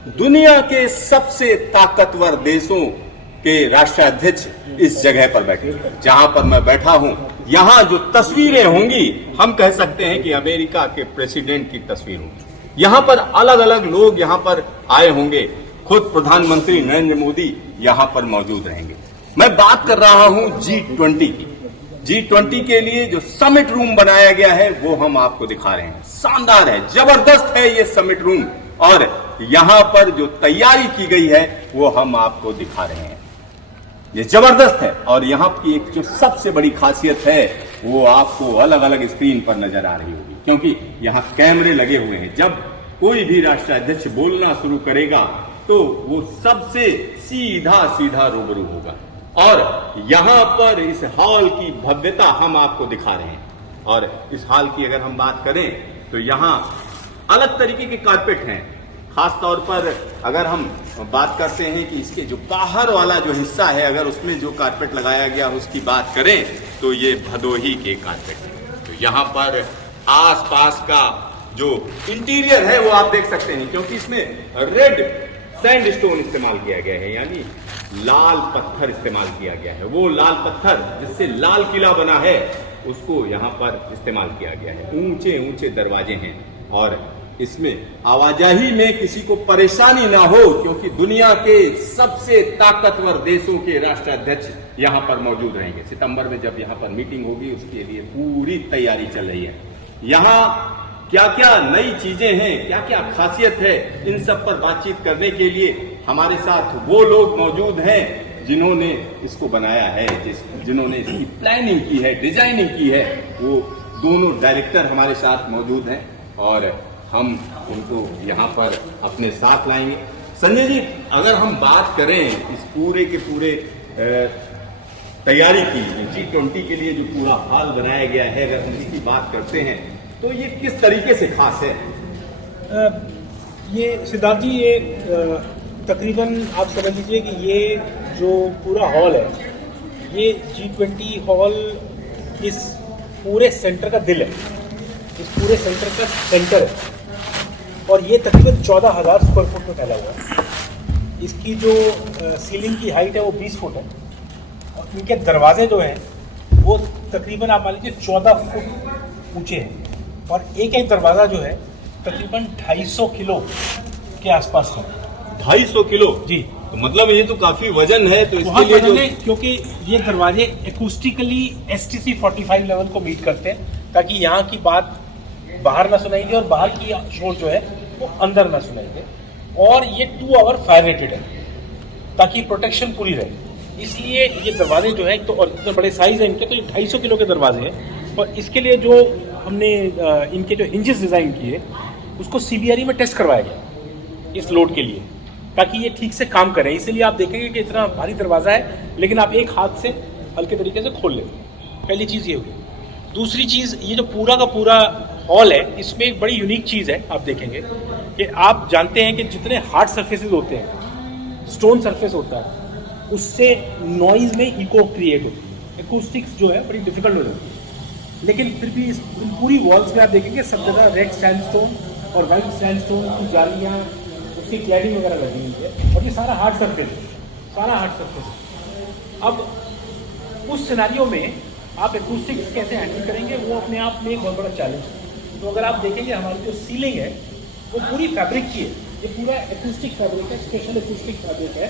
दुनिया के सबसे ताकतवर देशों के राष्ट्राध्यक्ष इस जगह पर बैठे, जहां पर मैं बैठा हूं, यहां जो तस्वीरें होंगी, हम कह सकते हैं कि अमेरिका के प्रेसिडेंट की तस्वीर होगी। यहां पर अलग अलग लोग यहां पर आए होंगे, खुद प्रधानमंत्री नरेंद्र मोदी यहां पर मौजूद रहेंगे। मैं बात कर रहा हूं G20 की। G20 के लिए जो समिट रूम बनाया गया है वो हम आपको दिखा रहे हैं। शानदार है, जबरदस्त है ये समिट रूम, और यहां पर जो तैयारी की गई है वो हम आपको दिखा रहे हैं। ये जबरदस्त है, और यहां की एक जो सबसे बड़ी खासियत है वो आपको अलग अलग स्क्रीन पर नजर आ रही होगी, क्योंकि यहां कैमरे लगे हुए हैं। जब कोई भी राष्ट्राध्यक्ष बोलना शुरू करेगा तो वो सबसे सीधा सीधा रूबरू होगा, और यहां पर इस हॉल की भव्यता हम आपको दिखा रहे हैं। और इस हॉल की अगर हम बात करें तो यहां अलग तरीके के कारपेट हैं। खास तौर पर अगर हम बात करते हैं कि इसके जो बाहर वाला जो हिस्सा है, अगर उसमें जो कारपेट लगाया गया उसकी बात करें तो ये भदोही के कारपेट है। तो यहां पर आसपास का जो इंटीरियर है वो आप देख सकते हैं, क्योंकि इसमें रेड सैंडस्टोन इस्तेमाल किया गया है, यानी लाल पत्थर इस्तेमाल किया गया है। वो लाल पत्थर जिससे लाल किला बना है उसको यहां पर इस्तेमाल किया गया है। ऊंचे ऊंचे दरवाजे हैं, और इसमें आवाजाही में किसी को परेशानी ना हो, क्योंकि दुनिया के सबसे ताकतवर देशों के राष्ट्राध्यक्ष यहां पर मौजूद रहेंगे। सितंबर में जब यहां पर मीटिंग होगी उसके लिए पूरी तैयारी चल रही है। यहां क्या क्या नई चीजें हैं, क्या क्या खासियत है, इन सब पर बातचीत करने के लिए हमारे साथ वो लोग मौजूद हैं जिन्होंने इसको बनाया है, जिन्होंने इसकी प्लानिंग की है, डिजाइनिंग की है। वो दोनों डायरेक्टर हमारे साथ मौजूद हैं, और हम उनको यहाँ पर अपने साथ लाएंगे। संजय जी, अगर हम बात करें इस पूरे के पूरे तैयारी की, G20 के लिए जो पूरा हॉल बनाया गया है, अगर हम इसकी बात करते हैं तो ये किस तरीके से खास है? ये सिद्धार्थ जी, ये तकरीबन आप समझ लीजिए कि ये जो पूरा हॉल है, ये G20 हॉल इस पूरे सेंटर का दिल है, इस पूरे सेंटर का सेंटर है, और ये तकरीबन 14,000 स्क्वायर फुट में फैला हुआ है। इसकी जो सीलिंग की हाइट है वो 20 फुट है, और इनके दरवाजे जो हैं वो तकरीबन आप मान लीजिए 14 फुट ऊंचे हैं, और एक एक दरवाज़ा जो है तकरीबन 250 किलो के आसपास है। 250 किलो जी, तो मतलब ये तो काफी वजन है। तो इसके बहुत लिए वजन है, क्योंकि ये दरवाजे एकूस्टिकली STC 45 लेवल को मीट करते हैं, ताकि यहाँ की बात बाहर ना सुनाई दे और बाहर की शोर जो है वो अंदर ना सुनाई दे। और ये 2 आवर फायर रेटेड है, ताकि प्रोटेक्शन पूरी रहे। इसलिए ये दरवाजे जो है, तो और इतने बड़े साइज है इनके, तो ये 250 किलो के दरवाजे हैं। और इसके लिए जो हमने इनके जो हिंजेस डिज़ाइन किए उसको CBRE में टेस्ट करवाया गया इस लोड के लिए, ताकि ये ठीक से काम करे। इसलिए आप देखेंगे कि इतना भारी दरवाज़ा है, लेकिन आप एक हाथ से हल्के तरीके से खोल लेते हैं। पहली चीज़ ये होगी। दूसरी चीज़, ये जो पूरा का पूरा हॉल है, इसमें एक बड़ी यूनिक चीज़ है। आप देखेंगे कि आप जानते हैं कि जितने हार्ड सर्फेसेस होते हैं, स्टोन सरफेस होता है, उससे नॉइज़ में इको क्रिएट होती है, एकूस्टिक्स जो है बड़ी डिफिकल्ट हो जाती है। लेकिन फिर भी इन पूरी वॉल्स में आप देखेंगे सब जगह रेड सैंडस्टोन और वाइट सैंडस्टोन की जालियाँ, उसकी क्लैडिंग वगैरह लगी हुई है, और ये सारा हार्ड सरफेस है, सारा हार्ड सरफेस है। अब उस सिनेरियो में आप एकूस्टिक्स कैसे हैंडल करेंगे, वो अपने आप में एक बहुत बड़ा चैलेंज है। तो अगर आप देखेंगे हमारी जो सीलिंग है वो पूरी फैब्रिक की है, ये पूरा एकूस्टिक फैब्रिक है, स्पेशल एकूस्टिक फैब्रिक है,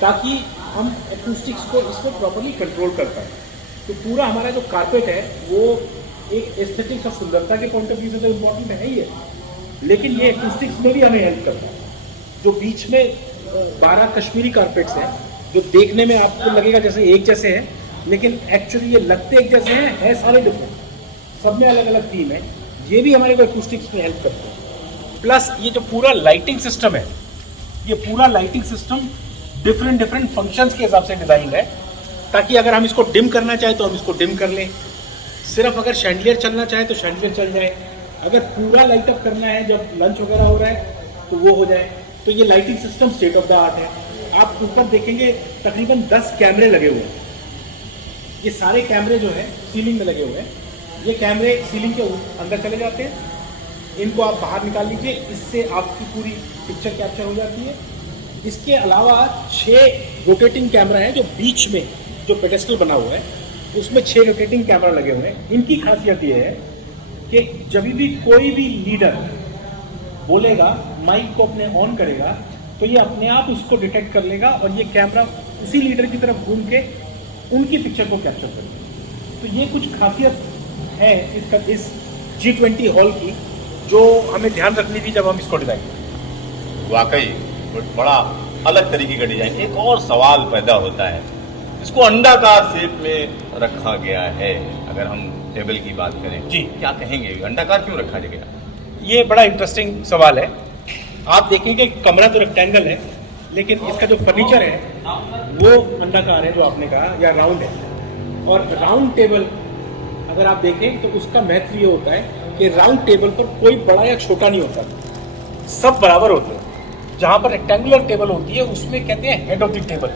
ताकि हम एकूस्टिक्स को इसको प्रॉपर्ली कंट्रोल कर पाएँ। तो पूरा हमारा जो कारपेट है वो एक एस्थेटिक्स और सुंदरता के पॉइंट ऑफ व्यू से तो इम्पोर्टेंट है ही है, लेकिन ये एकूस्टिक्स में भी हमें हेल्प करता है। जो बीच में 12 कश्मीरी कारपेट्स हैं, जो देखने में आपको लगेगा जैसे एक जैसे हैं, लेकिन एक्चुअली ये लगते एक जैसे हैं, है सारे डिफरेंट, सब में अलग अलग थीम है। ये भी हमारे को एकूस्टिक्स में हेल्प करते हैं। प्लस ये जो पूरा लाइटिंग सिस्टम है, ये पूरा लाइटिंग सिस्टम डिफरेंट फंक्शंस के हिसाब से डिज़ाइन है, ताकि अगर हम इसको डिम करना चाहें तो हम इसको डिम कर लें, सिर्फ अगर शैंडलियर चलना चाहे तो शैंडलियर चल जाए, अगर पूरा लाइट अप करना है जब लंच वगैरह हो रहा है तो वो हो जाए। तो ये lighting system state of the art है। आप ऊपर देखेंगे तकरीबन 10 कैमरे लगे हुए हैं। ये सारे कैमरे जो हैं सीलिंग में लगे हुए हैं। ये कैमरे सीलिंग के अंदर चले जाते हैं इनको आप बाहर निकाल लीजिए, इससे आपकी पूरी पिक्चर कैप्चर हो जाती है। इसके अलावा 6 रोटेटिंग कैमरा हैं जो बीच में जो पेडेस्टल बना हुआ है उसमें 6 रोटेटिंग कैमरा लगे हुए हैं। इनकी खासियत ये है कि जब भी कोई भी लीडर बोलेगा, माइक को अपने ऑन करेगा, तो ये अपने आप उसको डिटेक्ट कर लेगा और ये कैमरा उसी लीडर की तरफ घूम के उनकी पिक्चर को कैप्चर करेगा। तो ये कुछ खासियत है इस G20 हॉल की जो हमें ध्यान रखनी थी जब हम इसको डिजाइन करें। वाकई बड़ा अलग तरीके का डिजाइन। एक और सवाल पैदा होता है, इसको अंडाकार शेप में रखा गया है। अगर हम टेबल की बात करें जी, क्या कहेंगे, अंडाकार क्यों रखा गया? ये बड़ा इंटरेस्टिंग सवाल है। आप देखेंगे कमरा तो रेक्टेंगल है, लेकिन इसका जो फर्नीचर है वो अंडाकार है, जो आपने कहा, या राउंड है। और राउंड टेबल अगर आप देखें तो उसका महत्व ये होता है कि राउंड टेबल पर कोई बड़ा या छोटा नहीं होता, सब बराबर होते हैं। जहाँ पर रेक्टेंगुलर टेबल होती है उसमें कहते हैं हेड ऑफ द टेबल,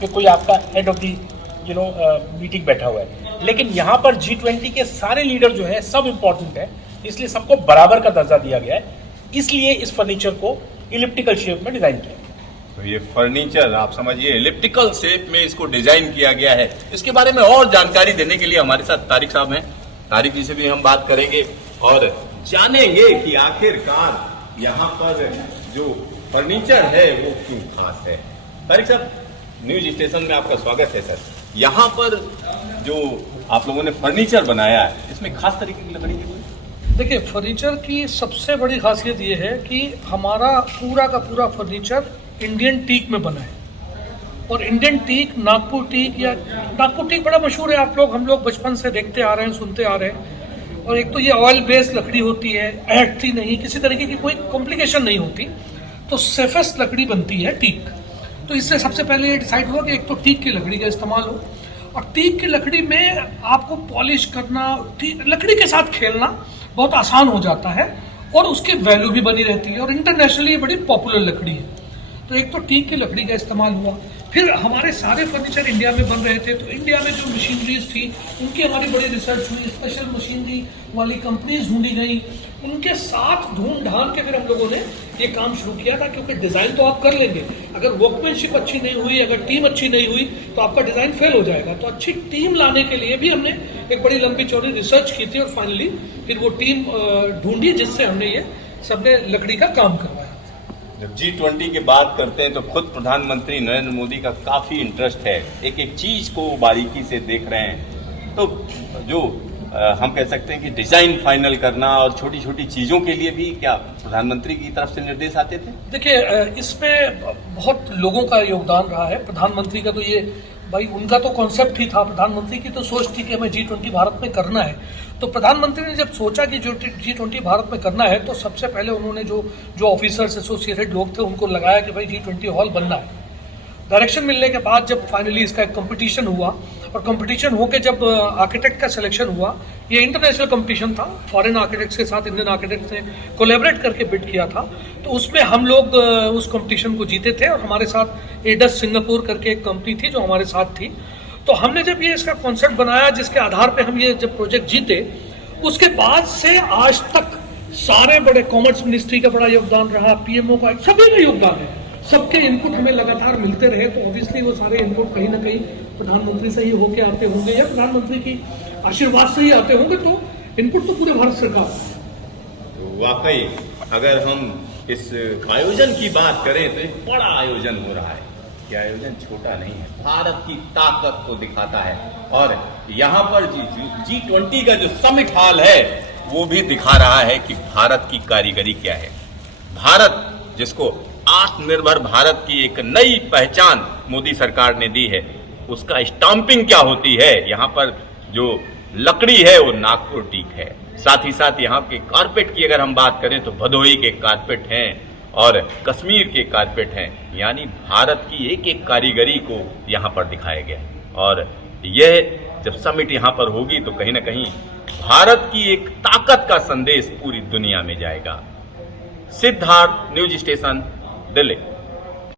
कि कोई आपका हेड ऑफ द मीटिंग बैठा हुआ है। लेकिन यहाँ पर G20 के सारे लीडर जो है सब इम्पोर्टेंट है, इसलिए सबको बराबर का दर्जा दिया गया है। इसलिए इस फर्नीचर को इलिप्टिकल शेप में डिजाइन किया। तो ये फर्नीचर आप समझिए इलिप्टिकल शेप में इसको डिजाइन किया गया है। इसके बारे में और जानकारी देने के लिए हमारे साथ तारिक साहब हैं। तारिक जी से भी हम बात करेंगे और जानेंगे कि आखिरकार यहाँ पर जो फर्नीचर है वो क्यों खास है। तारिक साहब, न्यूज स्टेशन में आपका स्वागत है सर। यहाँ पर जो आप लोगों ने फर्नीचर बनाया है, इसमें खास तरीके की लकड़ी की कोई? देखिए, फर्नीचर की सबसे बड़ी खासियत ये है कि हमारा पूरा का पूरा फर्नीचर इंडियन टीक में बना है। और इंडियन टीक, नागपुर टीक, या नागपुर टीक बड़ा मशहूर है, हम लोग बचपन से देखते आ रहे हैं, सुनते आ रहे हैं। और एक तो ये ऑयल बेस्ड लकड़ी होती है, ऐंठती नहीं, किसी तरीके की कोई कॉम्प्लिकेशन नहीं होती, तो सेफेस्ट लकड़ी बनती है टीक। तो इससे सबसे पहले ये डिसाइड हुआ कि एक तो टीक की लकड़ी का इस्तेमाल हो, और टीक की लकड़ी में आपको पॉलिश करना, लकड़ी के साथ खेलना बहुत आसान हो जाता है और उसकी वैल्यू भी बनी रहती है, और इंटरनेशनली ये बड़ी पॉपुलर लकड़ी है। तो एक तो टीक की लकड़ी का इस्तेमाल हुआ। फिर हमारे सारे फर्नीचर इंडिया में बन रहे थे, तो इंडिया में जो मशीनरीज थी उनकी हमारी बड़ी रिसर्च हुई, स्पेशल मशीनरी वाली कंपनीज ढूंढी गई, उनके साथ ढूंढ ढांढ के फिर हम लोगों ने ये काम शुरू किया था। क्योंकि डिज़ाइन तो आप कर लेंगे, अगर वर्कमैनशिप अच्छी नहीं हुई, अगर टीम अच्छी नहीं हुई, तो आपका डिज़ाइन फेल हो जाएगा। तो अच्छी टीम लाने के लिए भी हमने एक बड़ी लंबी चौड़ी रिसर्च की थी, और फाइनली फिर वो टीम ढूंढी जिससे हमने ये सबने लकड़ी का काम करवाया। जब G20 की बात करते हैं तो खुद प्रधानमंत्री नरेंद्र मोदी का काफी इंटरेस्ट है, एक एक चीज को बारीकी से देख रहे हैं। तो जो हम कह सकते हैं कि डिजाइन फाइनल करना और छोटी छोटी चीजों के लिए भी क्या प्रधानमंत्री की तरफ से निर्देश आते थे? देखिए, इसमें बहुत लोगों का योगदान रहा है। प्रधानमंत्री का तो ये भाई उनका तो कॉन्सेप्ट ही था, प्रधानमंत्री की तो सोच थी कि हमें G20 भारत में करना है। तो प्रधानमंत्री ने जब सोचा कि जो G20 भारत में करना है, तो सबसे पहले उन्होंने जो ऑफिसर्स एसोसिएटेड लोग थे उनको लगाया कि भाई G20 हॉल बनना है। डायरेक्शन मिलने के बाद जब फाइनली इसका एक कंपटीशन हुआ, और कंपटीशन होकर जब आर्किटेक्ट का सिलेक्शन हुआ, ये इंटरनेशनल कंपटीशन था, फॉरेन आर्किटेक्ट्स के साथ इंडियन आर्किटेक्ट्स ने कोलैबोरेट करके बिड किया था। तो उसमें हम लोग उस कंपटीशन को जीते थे, और हमारे साथ एडस सिंगापुर करके एक कंपनी थी जो हमारे साथ थी। तो हमने जब ये इसका कॉन्सेप्ट बनाया, जिसके आधार पे हम ये जब प्रोजेक्ट जीते, उसके बाद से आज तक सारे बड़े कॉमर्स मिनिस्ट्री का बड़ा योगदान रहा, पीएमओ का, सभी का योगदान है, सबके इनपुट हमें लगातार मिलते रहे। तो ऑब्वियसली वो सारे इनपुट कहीं ना कहीं प्रधानमंत्री से ही होके आते होंगे, या प्रधानमंत्री की आशीर्वाद से ही आते होंगे। तो इनपुट तो पूरे भारत सरकार। वाकई अगर हम इस आयोजन की बात करें तो एक बड़ा आयोजन हो रहा है। ये आयोजन छोटा नहीं है, भारत की ताकत को दिखाता है। और यहाँ पर G20 का जो समिट हॉल है वो भी दिखा रहा है कि भारत की कारीगरी क्या है। भारत जिसको आत्मनिर्भर भारत की एक नई पहचान मोदी सरकार ने दी है, उसका स्टाम्पिंग क्या होती है। यहाँ पर जो लकड़ी है वो नागपुर टीक है। साथ ही साथ यहाँ के कारपेट की अगर हम बात करें तो भदोही के कारपेट हैं और कश्मीर के कारपेट हैं। यानी भारत की एक एक कारीगरी को यहाँ पर दिखाया गया। और यह जब समिट यहाँ पर होगी तो कहीं ना कहीं भारत की एक ताकत का संदेश पूरी दुनिया में जाएगा। Siddharth, news station, Delhi.